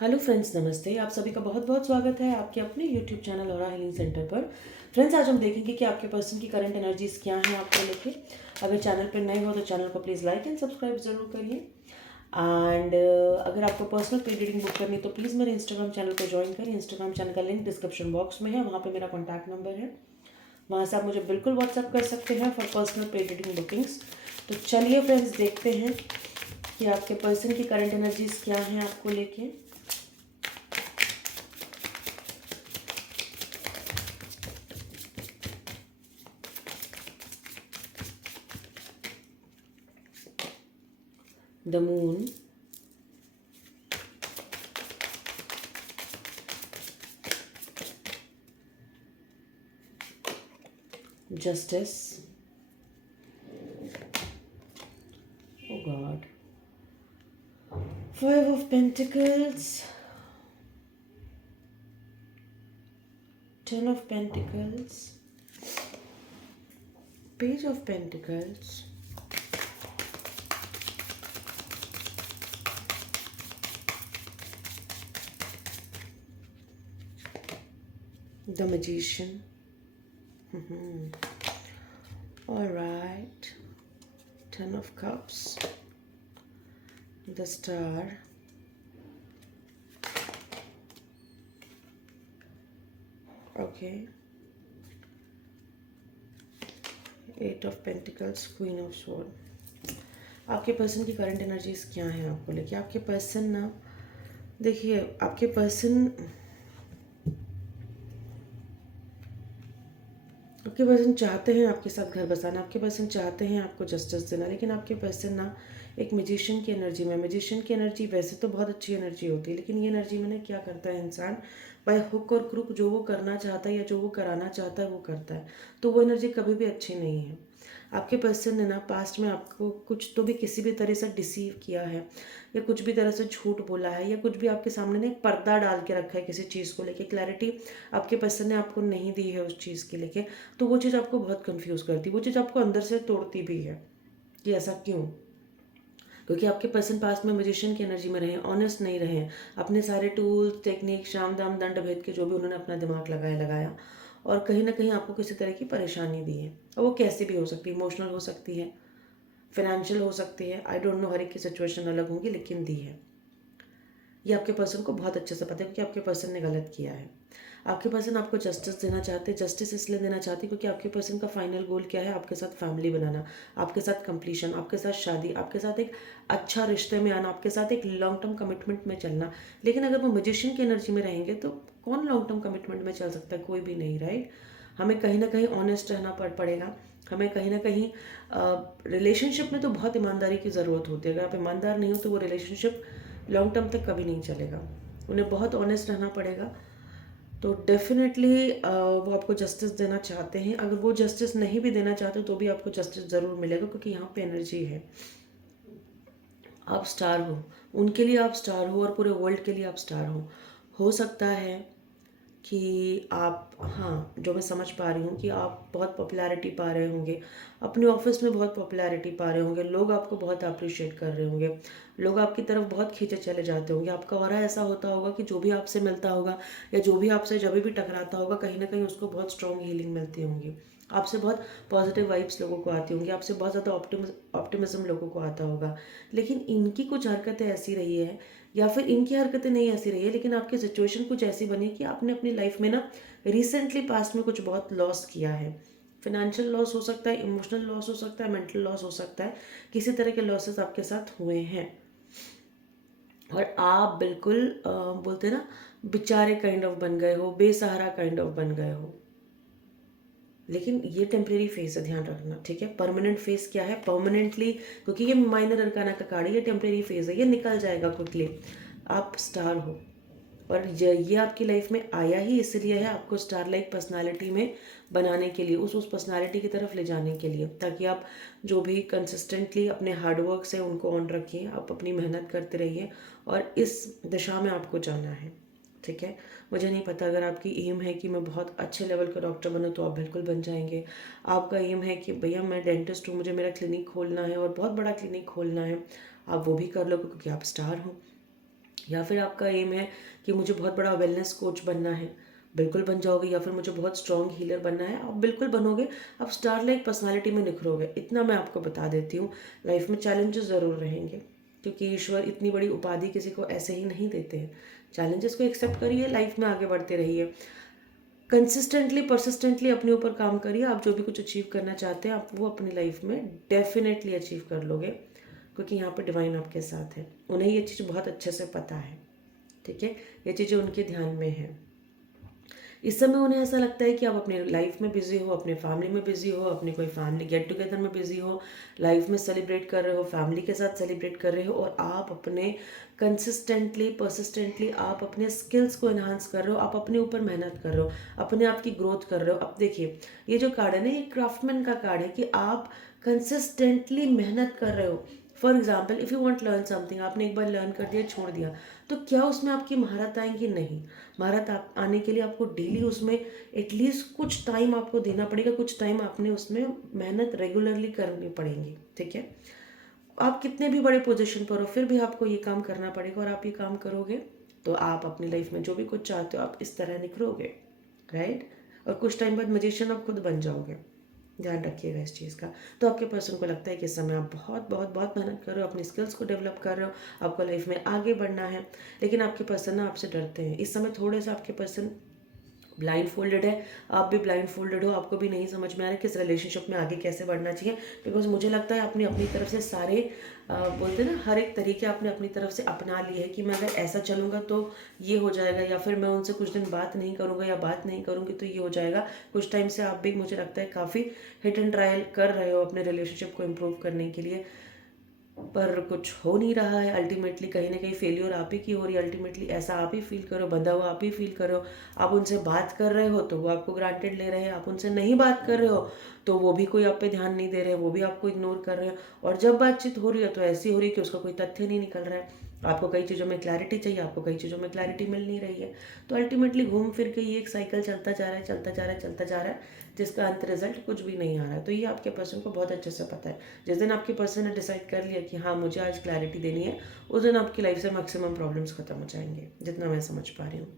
Hello friends, नमस्ते। आप सभी का बहुत बहुत स्वागत है आपके अपने यूट्यूब चैनल और हीलिंग सेंटर पर। फ्रेंड्स, आज हम देखेंगे कि आपके पर्सन की करंट एनर्जीज क्या हैं आपको लेके। अगर चैनल पर नए हो तो चैनल को प्लीज़ लाइक एंड सब्सक्राइब ज़रूर करिए। एंड अगर आपको पर्सनल प्री रीडिंग बुक करनी है तो प्लीज़ मेरे इंस्टाग्राम चैनल को ज्वाइन करिए। इंस्टाग्राम चैनल का लिंक डिस्क्रिप्शन बॉक्स में है, वहाँ पर मेरा कॉन्टैक्ट नंबर है, वहाँ से आप मुझे बिल्कुल व्हाट्सअप कर सकते हैं for personal pre reading bookings. तो चलिए फ्रेंड्स, देखते हैं कि आपके पर्सन की करंट एनर्जीज क्या हैं आपको लेके। The moon, justice, oh god, five of pentacles, ten of pentacles, page of pentacles, the magician. All right, ten of cups, the star, okay, eight of pentacles, queen of sword. आपके person की current energies क्या है आपको लेके। आपके person ना, देखिए, आपके पर्सन चाहते हैं आपके साथ घर बसाना, आपके पर्सन चाहते हैं आपको जस्टिस देना, लेकिन आपके पर्सन ना एक मैजिशियन की एनर्जी में। मैजिशियन की एनर्जी वैसे तो बहुत अच्छी एनर्जी होती है, लेकिन ये एनर्जी में ना क्या करता है इंसान, बाय हुक और क्रुक जो वो करना चाहता है या जो वो कराना चाहता है वो करता है। तो वो एनर्जी कभी भी अच्छी नहीं है। आपके पर्सन ने ना पास्ट में आपको कुछ तो भी किसी भी तरह से डिसीव किया है, या कुछ भी तरह से झूठ बोला है, या कुछ भी आपके सामने ना एक पर्दा डाल के रखा है किसी चीज़ को लेके। क्लैरिटी आपके पर्सन ने आपको नहीं दी है उस चीज़ के लेके। तो वो चीज़ आपको बहुत कंफ्यूज करती है, वो चीज़ आपको अंदर से तोड़ती भी है कि ऐसा क्यों। क्योंकि आपके पर्सन पास में मैजिशियन की एनर्जी में रहे, ऑनेस्ट नहीं रहे, अपने सारे टूल्स, टेक्निक, शाम दाम दंड भेद के जो भी उन्होंने अपना दिमाग लगाया और कहीं ना कहीं आपको किसी तरह की परेशानी दी है। और वो कैसी भी हो सकती है, इमोशनल हो सकती है, फाइनेंशियल हो सकती है, आई डोंट नो, हर एक की सिचुएशन अलग होगी, लेकिन दी है। ये आपके पर्सन को बहुत अच्छे से पता है क्योंकि आपके पर्सन ने गलत किया है। आपके पर्सन आपको जस्टिस देना चाहते हैं। जस्टिस इसलिए देना चाहते हैं क्योंकि आपके पर्सन का फाइनल गोल क्या है, आपके साथ फैमिली बनाना, आपके साथ कंप्लीशन, आपके साथ शादी, आपके साथ एक अच्छा रिश्ते में आना, आपके साथ एक लॉन्ग टर्म कमिटमेंट में चलना। लेकिन अगर वो मैजिशियन की एनर्जी में रहेंगे तो कौन लॉन्ग टर्म कमिटमेंट में चल सकता है, कोई भी नहीं, राइट। हमें कहीं ना कहीं ऑनेस्ट रहना पड़ेगा। हमें कहीं ना कहीं रिलेशनशिप में तो बहुत ईमानदारी की ज़रूरत होती है। अगर आप ईमानदार नहीं हो तो वो रिलेशनशिप लॉन्ग टर्म तक कभी नहीं चलेगा। उन्हें बहुत ऑनेस्ट रहना पड़ेगा। तो डेफिनेटली वो आपको जस्टिस देना चाहते हैं। अगर वो जस्टिस नहीं भी देना चाहते तो भी आपको जस्टिस ज़रूर मिलेगा, क्योंकि यहाँ पे एनर्जी है। आप स्टार हो, उनके लिए आप स्टार हो और पूरे वर्ल्ड के लिए आप स्टार हो सकता है कि आप, हाँ, जो मैं समझ पा रही हूँ कि आप बहुत पॉपुलैरिटी पा रहे होंगे, अपने ऑफिस में बहुत पॉपुलैरिटी पा रहे होंगे, लोग आपको बहुत अप्रिशिएट कर रहे होंगे, लोग आपकी तरफ बहुत खींचे चले जाते होंगे। आपका ऑरा ऐसा होता होगा कि जो भी आपसे मिलता होगा या जो भी आपसे जब भी टकराता होगा, कहीं ना कहीं उसको बहुत स्ट्रॉन्ग हीलिंग मिलती होंगी। आपसे बहुत पॉजिटिव वाइब्स लोगों को आती होंगी, आपसे बहुत ज़्यादा ऑप्टिमिज्म लोगों को आता होगा। लेकिन इनकी कुछ हरकतें ऐसी रही है, या फिर इनकी हरकतें नहीं ऐसी रही है, लेकिन आपकी सिचुएशन कुछ ऐसी बनी कि आपने अपनी लाइफ में ना रिसेंटली पास्ट में कुछ बहुत लॉस किया है। फिनेंशियल लॉस हो सकता है, इमोशनल लॉस हो सकता है, मेंटल लॉस हो सकता है, किसी तरह के लॉसेस आपके साथ हुए हैं। और आप बिल्कुल बोलते हैं ना, बेचारे काइंड ऑफ बन गए हो, बेसहारा काइंड ऑफ बन गए हो। लेकिन ये टेम्परेरी फेस है, ध्यान रखना, ठीक है। परमानेंट फेस क्या है, परमानेंटली, क्योंकि ये माइनर अरकाना का कार्ड है, ये टेम्परेरी फेस है, ये निकल जाएगा क्विकली। आप स्टार हो और ये आपकी लाइफ में आया ही इसलिए है, आपको स्टार लाइक पर्सनालिटी में बनाने के लिए, उस पर्सनालिटी की तरफ ले जाने के लिए, ताकि आप जो भी कंसिस्टेंटली अपने हार्डवर्क से उनको ऑन रखिए, आप अपनी मेहनत करते रहिए और इस दिशा में आपको जाना है, ठीक है। मुझे नहीं पता, अगर आपकी एम है कि मैं बहुत अच्छे लेवल का डॉक्टर बनूं तो आप बिल्कुल बन जाएंगे। आपका एम है कि भैया मैं डेंटिस्ट हूँ, मुझे मेरा क्लिनिक खोलना है और बहुत बड़ा क्लिनिक खोलना है, आप वो भी कर लो क्योंकि आप स्टार हो। या फिर आपका एम है कि मुझे बहुत बड़ा वेलनेस कोच बनना है, बिल्कुल बन जाओगे। या फिर मुझे बहुत स्ट्रॉन्ग हीलर बनना है, आप बिल्कुल बनोगे। आप स्टार लाइक पर्सनालिटी में निखरोगे, इतना मैं आपको बता देती हूँ। लाइफ में चैलेंजेस ज़रूर रहेंगे, क्योंकि ईश्वर इतनी बड़ी उपाधि किसी को ऐसे ही नहीं देते हैं। चैलेंजेस को एक्सेप्ट करिए, लाइफ में आगे बढ़ते रहिए, कंसिस्टेंटली परसिस्टेंटली अपने ऊपर काम करिए। आप जो भी कुछ अचीव करना चाहते हैं, आप वो अपनी लाइफ में डेफिनेटली अचीव कर लोगे, क्योंकि यहाँ पर डिवाइन आपके साथ है। उन्हें ये चीज़ बहुत अच्छे से पता है, ठीक है। ये चीज़ें उनके ध्यान में है। इस समय उन्हें ऐसा लगता है कि आप अपनी लाइफ में बिजी हो, अपने फैमिली में बिजी हो, अपनी कोई फैमिली गेट टुगेदर में बिजी हो, लाइफ में सेलिब्रेट कर रहे हो, फैमिली के साथ सेलिब्रेट कर रहे हो, और आप अपने कंसिस्टेंटली परसिस्टेंटली आप अपने स्किल्स को एनहांस कर रहे हो, आप अपने ऊपर मेहनत कर रहे हो, अपने आप की ग्रोथ कर रहे हो। अब देखिए, ये जो कार्ड है ना, ये क्राफ्टमैन का कार्ड है कि आप कंसिस्टेंटली मेहनत कर रहे हो। For example, if you want learn something, आपने एक बार लर्न कर दिया, छोड़ दिया, तो क्या उसमें आपकी महारत आएंगी? नहीं। महारत आने के लिए आपको डेली उसमें एटलीस्ट कुछ टाइम आपको देना पड़ेगा, कुछ टाइम आपने उसमें मेहनत रेगुलरली करनी पड़ेगी, ठीक है। आप कितने भी बड़े पोजीशन पर हो, फिर भी आपको ये काम करना पड़ेगा, और आप ये काम करोगे तो आप अपनी लाइफ में जो भी कुछ चाहते हो, आप इस तरह निखरोगे, राइट। और कुछ टाइम बाद मजिशियन आप खुद बन जाओगे। ध्यान रखिएगा इस चीज़ का। तो आपके पर्सन को लगता है कि इस समय आप बहुत बहुत बहुत मेहनत कर रहे हो, अपनी स्किल्स को डेवलप कर रहे हो, आपको लाइफ में आगे बढ़ना है, लेकिन आपके पर्सन ना आपसे डरते हैं। इस समय थोड़े से आपके पर्सन ब्लाइंड फोल्डेड है, आप भी ब्लाइंड फोल्डेड हो, आपको भी नहीं समझ में आ रहा है किस रिलेशनशिप में आगे कैसे बढ़ना चाहिए। बिकॉज मुझे लगता है आपने अपनी तरफ से सारे बोलते हैं ना, हर एक तरीके आपने अपनी तरफ से अपना लिए हैं कि मैं अगर ऐसा चलूँगा तो ये हो जाएगा, या फिर मैं उनसे कुछ दिन बात नहीं करूँगा या बात नहीं करूँगी तो ये हो जाएगा। कुछ टाइम से आप भी मुझे लगता है काफ़ी हिट एंड ट्रायल कर रहे हो अपने रिलेशनशिप को इम्प्रूव करने के लिए, पर कुछ हो नहीं रहा है। अल्टीमेटली कहीं ना कहीं फेलियर आप ही की हो रही है, अल्टीमेटली ऐसा आप ही फील करो, बंधा हुआ आप ही फील करो। आप उनसे बात कर रहे हो तो वो आपको ग्रांटेड ले रहे हैं, आप उनसे नहीं बात कर रहे हो तो वो भी कोई आप पे ध्यान नहीं दे रहे हैं, वो भी आपको इग्नोर कर रहे हैं। और जब बातचीत हो रही है तो ऐसी हो रही है कि उसका कोई तथ्य नहीं निकल रहा है। आपको कई चीज़ों में क्लैरिटी चाहिए, आपको कई चीज़ों में क्लैरिटी मिल नहीं रही है। तो अल्टीमेटली घूम फिर के ये एक साइकिल चलता जा रहा है, चलता जा रहा है, चलता जा रहा है, जिसका अंत रिजल्ट कुछ भी नहीं आ रहा है। तो ये आपके पर्सन को बहुत अच्छे से पता है। जिस दिन आपके पर्सन ने डिसाइड कर लिया कि हाँ मुझे आज क्लैरिटी देनी है, उस दिन आपकी लाइफ से मैक्सिमम प्रॉब्लम्स खत्म हो जाएंगे, जितना मैं समझ पा रही हूँ।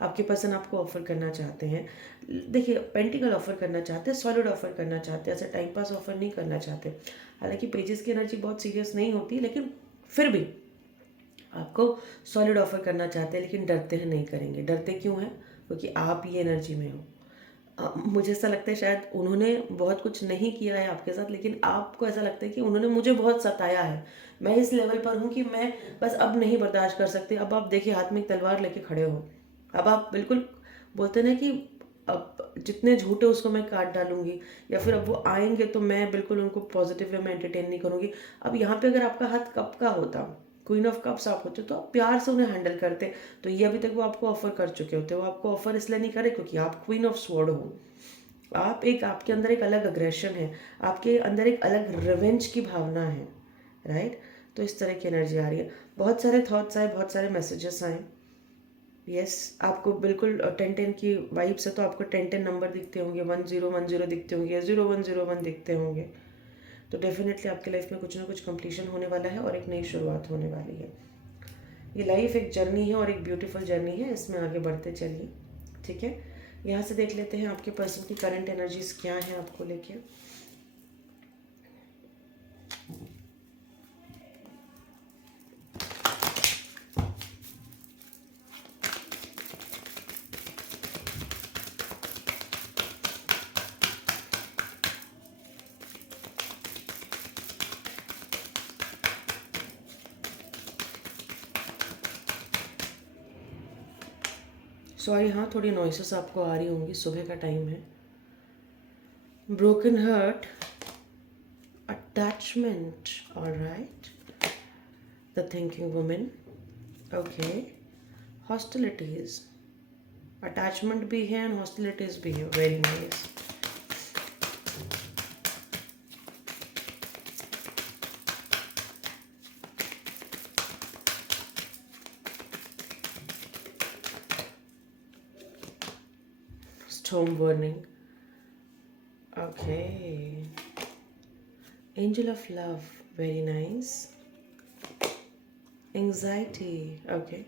आपके पर्सन आपको ऑफर करना चाहते हैं, देखिए पेंटिकल ऑफर करना चाहते हैं, सॉलिड ऑफर करना चाहते हैं, ऐसे टाइम पास ऑफर नहीं करना चाहते। हालांकि पेजेस की एनर्जी बहुत सीरियस नहीं होती, लेकिन फिर भी आपको सॉलिड ऑफर करना चाहते हैं, लेकिन डरते हैं, नहीं करेंगे। डरते क्यों हैं? क्योंकि आप ये एनर्जी में हो। मुझे ऐसा लगता है शायद उन्होंने बहुत कुछ नहीं किया है आपके साथ, लेकिन आपको ऐसा लगता है कि उन्होंने मुझे बहुत सताया है। मैं इस लेवल पर हूँ कि मैं बस अब नहीं बर्दाश्त कर सकती। अब आप देखिए, हाथ में एक तलवार लेके खड़े हो। अब आप बिल्कुल बोलते ना कि अब जितने झूठे उसको मैं काट डालूंगी, या फिर अब वो आएंगे तो मैं बिल्कुल उनको पॉजिटिव वे में एंटरटेन नहीं करूँगी। अब यहाँ पे अगर आपका हाथ कप का होता, क्वीन ऑफ कप्स आप होते, तो आप प्यार से उन्हें हैंडल करते। तो ये अभी तक वो आपको ऑफर कर चुके होते। वो आपको ऑफर इसलिए नहीं करे क्योंकि आप क्वीन ऑफ स्वॉर्ड हो। आप एक, आपके अंदर एक अलग अग्रेशन है, आपके अंदर एक अलग रिवेंज की भावना है, राइट। तो इस तरह की एनर्जी आ रही है। बहुत सारे थॉट्स आए, बहुत सारे मैसेजेस आए। यस, आपको बिल्कुल 10-10 की वाइब से तो आपको 10-10 नंबर दिखते होंगे, 1010 दिखते होंगे, या 0101 दिखते होंगे। तो डेफिनेटली आपकी लाइफ में कुछ ना कुछ कंप्लीशन होने वाला है और एक नई शुरुआत होने वाली है। ये लाइफ एक जर्नी है और एक ब्यूटीफुल जर्नी है, इसमें आगे बढ़ते चलिए, ठीक है। यहाँ से देख लेते हैं आपके पर्सन की करंट एनर्जीज क्या हैं आपको लेके। सॉरी, हाँ थोड़ी नॉइसेस आपको आ रही होंगी, सुबह का टाइम है। Broken heart, attachment, alright, the thinking women, okay, hostilities, attachment भी है एंड हॉस्टिलिटीज भी है, very nice. Storm warning, okay, angel of love, very nice, anxiety, okay,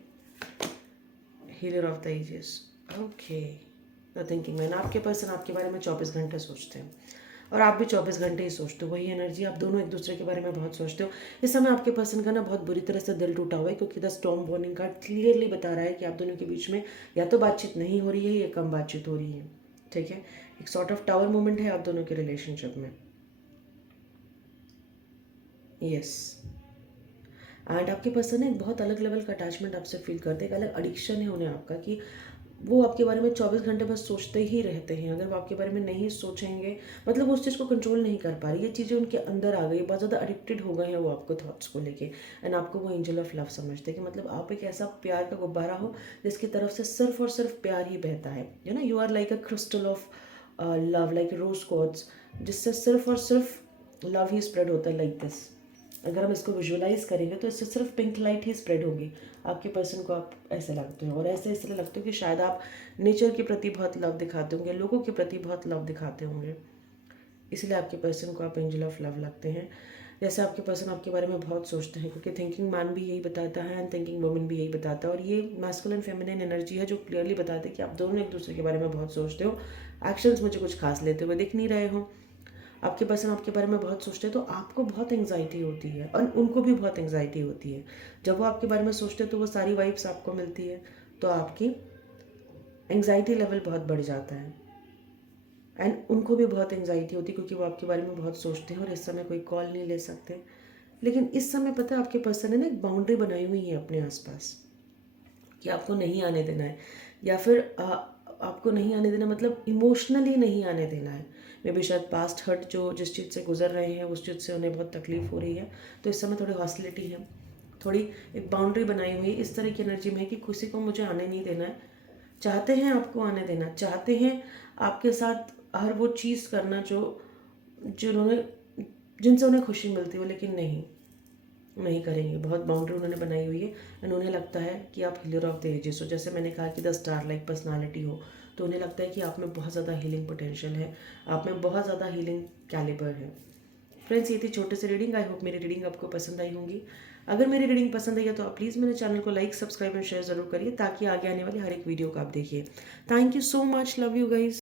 healer of the ages. Okay, the thinking man. आपके person आपके बारे में 24 घंटे सोचते हैं और आप भी 24 घंटे ही सोचते हो। वही एनर्जी, आप दोनों एक दूसरे के बारे में बहुत सोचते हो। इस समय आपके पर्सन का ना बहुत बुरी तरह से दिल टूटा हुआ है, क्योंकि the storm warning card clearly बता रहा है कि आप दोनों के बीच में या तो बातचीत नहीं हो रही है या कम बातचीत हो रही है। ठीक है, एक सॉर्ट ऑफ टावर मोमेंट है आप दोनों के रिलेशनशिप में। यस, एंड आपके पर्सन एक बहुत अलग लेवल का अटैचमेंट आपसे फील करते हैं। एक अलग एडिक्शन है उन्हें आपका, कि वो आपके बारे में 24 घंटे बस सोचते ही रहते हैं। अगर वो आपके बारे में नहीं सोचेंगे, मतलब वो उस चीज़ को कंट्रोल नहीं कर पा रही, ये चीज़ें उनके अंदर आ गई, बहुत ज़्यादा एडिक्टेड हो गए हैं वो आपको थॉट्स को लेके। एंड आपको वो एंजल ऑफ लव समझते हैं कि मतलब आप एक ऐसा प्यार का गुब्बारा हो जिसकी तरफ से सिर्फ और सिर्फ प्यार ही बहता है। You know, you are like a crystal of love, like rose quartz, जिससे सिर्फ और सिर्फ लव ही स्प्रेड होता है लाइक दिस। अगर हम इसको विजुअलाइज करेंगे तो इससे सिर्फ पिंक लाइट ही स्प्रेड होगी। आपके पर्सन को आप ऐसे लगते हो, और ऐसे इसलिए लगते हो कि शायद आप नेचर के प्रति बहुत लव दिखाते होंगे, लोगों के प्रति बहुत लव दिखाते होंगे, इसलिए आपके पर्सन को आप एंजल ऑफ लव लगते हैं। जैसे आपके पर्सन आपके बारे में बहुत सोचते हैं, क्योंकि थिंकिंग मैन भी यही बताता है एंड थिंकिंग वुमन भी यही बताता है। और ये मैस्कुलिन फेमिनिन एनर्जी है जो क्लियरली बताते हैं कि आप दोनों एक दूसरे के बारे में बहुत सोचते हो। एक्शंस मुझे कुछ खास लेते हुए दिख नहीं रहे हो। आपके पर्सन आपके बारे में बहुत सोचते हैं तो आपको बहुत एंग्जाइटी होती है, और उनको भी बहुत एंग्जाइटी होती है। जब वो आपके बारे में सोचते हैं तो वो सारी वाइब्स आपको मिलती है, तो आपकी एंग्जाइटी लेवल बहुत बढ़ जाता है। एंड उनको भी बहुत एंग्जाइटी होती है, क्योंकि वो आपके बारे में बहुत सोचते हैं और इस समय कोई कॉल नहीं ले सकते। लेकिन इस समय पता है आपके पर्सन ने ना एक बाउंड्री बनाई हुई है अपने आसपास, कि आपको नहीं आने देना है, या फिर आपको नहीं आने देना मतलब इमोशनली नहीं आने देना है। मे बी शायद पास्ट हर्ट जो जिस चीज़ से गुजर रहे हैं उस चीज़ से उन्हें बहुत तकलीफ हो रही है, तो इस समय थोड़ी हॉस्टिलिटी है, थोड़ी एक बाउंड्री बनाई हुई है इस तरह की एनर्जी में कि किसी को मुझे आने नहीं देना है। चाहते हैं आपको आने देना, चाहते हैं आपके साथ हर वो चीज़ करना जो जिन्होंने जिनसे उन्हें खुशी मिलती हो, लेकिन नहीं करेंगे। बहुत बाउंड्री उन्होंने बनाई हुई है एंड उन्हें लगता है कि आप हीलर ऑफ द एजेस हो। जैसे मैंने कहा कि द स्टार लाइक पर्सनालिटी हो, तो उन्हें लगता है कि आप में बहुत ज़्यादा हीलिंग पोटेंशियल है, आप में बहुत ज़्यादा हीलिंग कैलिबर है। फ्रेंड्स, ये थी छोटी सी रीडिंग। आई होप मेरी रीडिंग आपको पसंद आई होंगी। अगर मेरी रीडिंग पसंद आई है तो आप प्लीज़ मेरे चैनल को लाइक, सब्सक्राइब एंड शेयर ज़रूर करिए, ताकि आगे आने वाली हर एक वीडियो को आप देखिए। Thank you so much, love you guys.